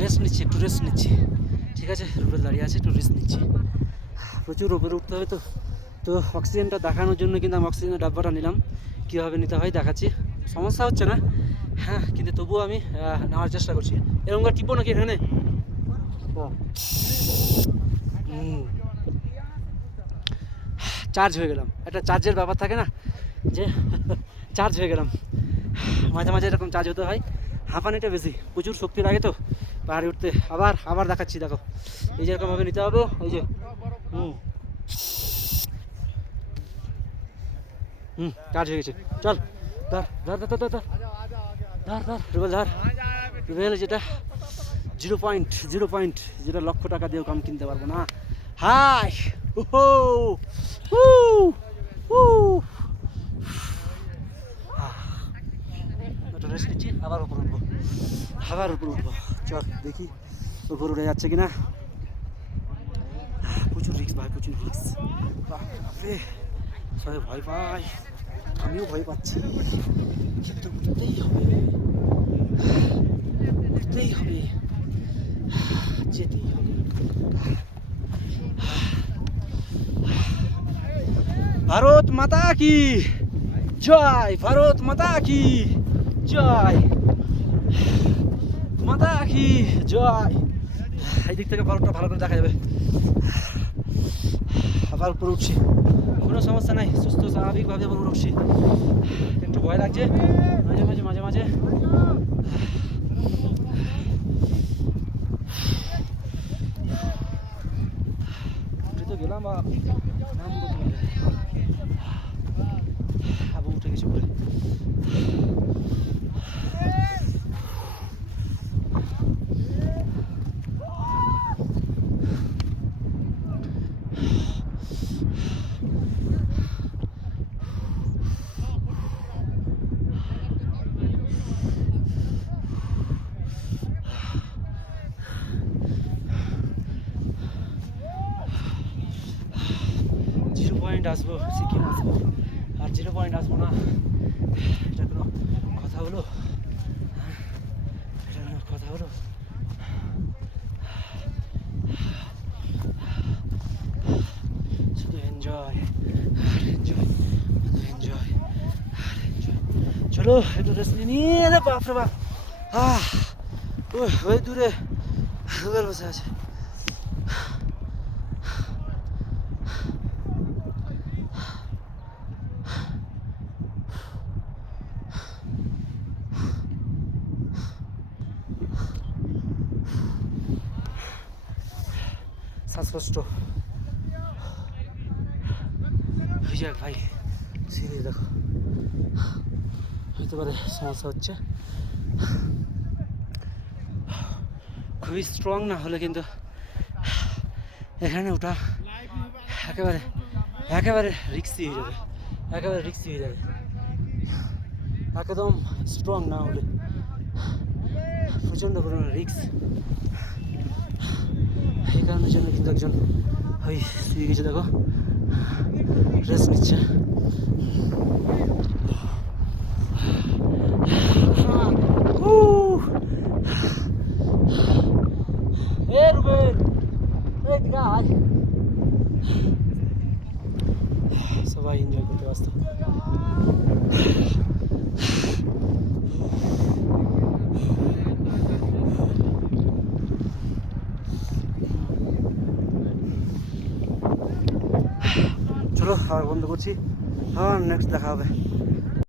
Rest নিচ্ছি, একটু rest নিচ্ছি। ঠিক আছে, রুবেল দাঁড়িয়ে আছে, একটু রেস্ট নিচ্ছি। প্রচুর উপরে উঠতে হবে তো। তো অক্সিজেনটা দেখানোর জন্য কিন্তু আমি অক্সিজেনের ডাব্বাটা নিলাম। কীভাবে নিতে হয় দেখাচ্ছি। সমস্যা হচ্ছে না, হ্যাঁ, কিন্তু তবুও আমি নেওয়ার চেষ্টা করছি। এরকম করে টিপো নাকি এখানে? চার্জ হয়ে গেলাম। একটা চার্জের ব্যাপার থাকে না, যে চার্জ হয়ে গেলাম। মাঝে মাঝে এরকম চার্জ হতে হয়। হাঁপানিটা বেশি, প্রচুর শক্তি লাগে তো পাহাড়ে উঠতে। আবার আবার দেখাচ্ছি, দেখো এই যে এরকমভাবে নিতে হবে। এই যে চার্জ হয়ে গেছে। চল ধর ধর ধর ধর ধর ধর ধর রুবেল ধর। রুবেল যেটা 0.0 যেটা লক্ষ টাকা দিয়েও কাম কিনতে পারবো না। হাই একটা রেস্ট নিচ্ছি, আবার উপর উঠবো, আবার উপর উঠবো। চল দেখি উপর উঠে যাচ্ছে কিনা। প্রচুর রিক্স ভাই, প্রচুর রিক্স। সবাই ভয় পায়, আমিও ভয় পাচ্ছি, কিন্তু উঠতেই হবে, উঠতেই হবে, যেতেই হবে। ভারত মাতা কি জয়, ভারত মাতা কি জয়, মাতা কি জয়। এই দিক থেকে ভারতটা ভালো করে দেখা যাবে। আবার উপরে উঠছি, কোনো সমস্যা নাই, সুস্থ স্বাভাবিকভাবে উপরে উঠছি। একটু ভয় লাগছে মাঝে মাঝে মাঝে মাঝে। উঠে তো গেলাম, বা নামবো আবার উঠে গেছি উপরে। আসবো, সিকিম আসবো, আর 0 আসবো না, এটা কোনো কথা হলো? এটা কোনো কথা হলো? শুধু এনজয় আর এনজয়, শুধু এনজয় আর এনজয়। চলো একটু রেস্ট নিয়ে। বাপরে বাপ, ওই দূরে রুবেল বসে আছে। শ্বাসকষ্ট হয়ে যাক ভাই, সিরিয়াস দেখো, হতে পারে সমস্যা হচ্ছে। খুবই স্ট্রং না হলে কিন্তু এখানে ওটা একেবারে একেবারে রিক্সি হয়ে যাবে, একেবারে রিক্সি হয়ে যাবে। একদম স্ট্রং না হলে প্রচণ্ড পরিমাণে রিক্স। এই কারণের জন্য কিন্তু একজন ওই শুয়ে গেছে, দেখো রেস্ট নিচ্ছে। সবাই এনজয় করতে ব্যস্ত। চলো আবার বন্ধ করছি, আবার নেক্সট দেখা হবে।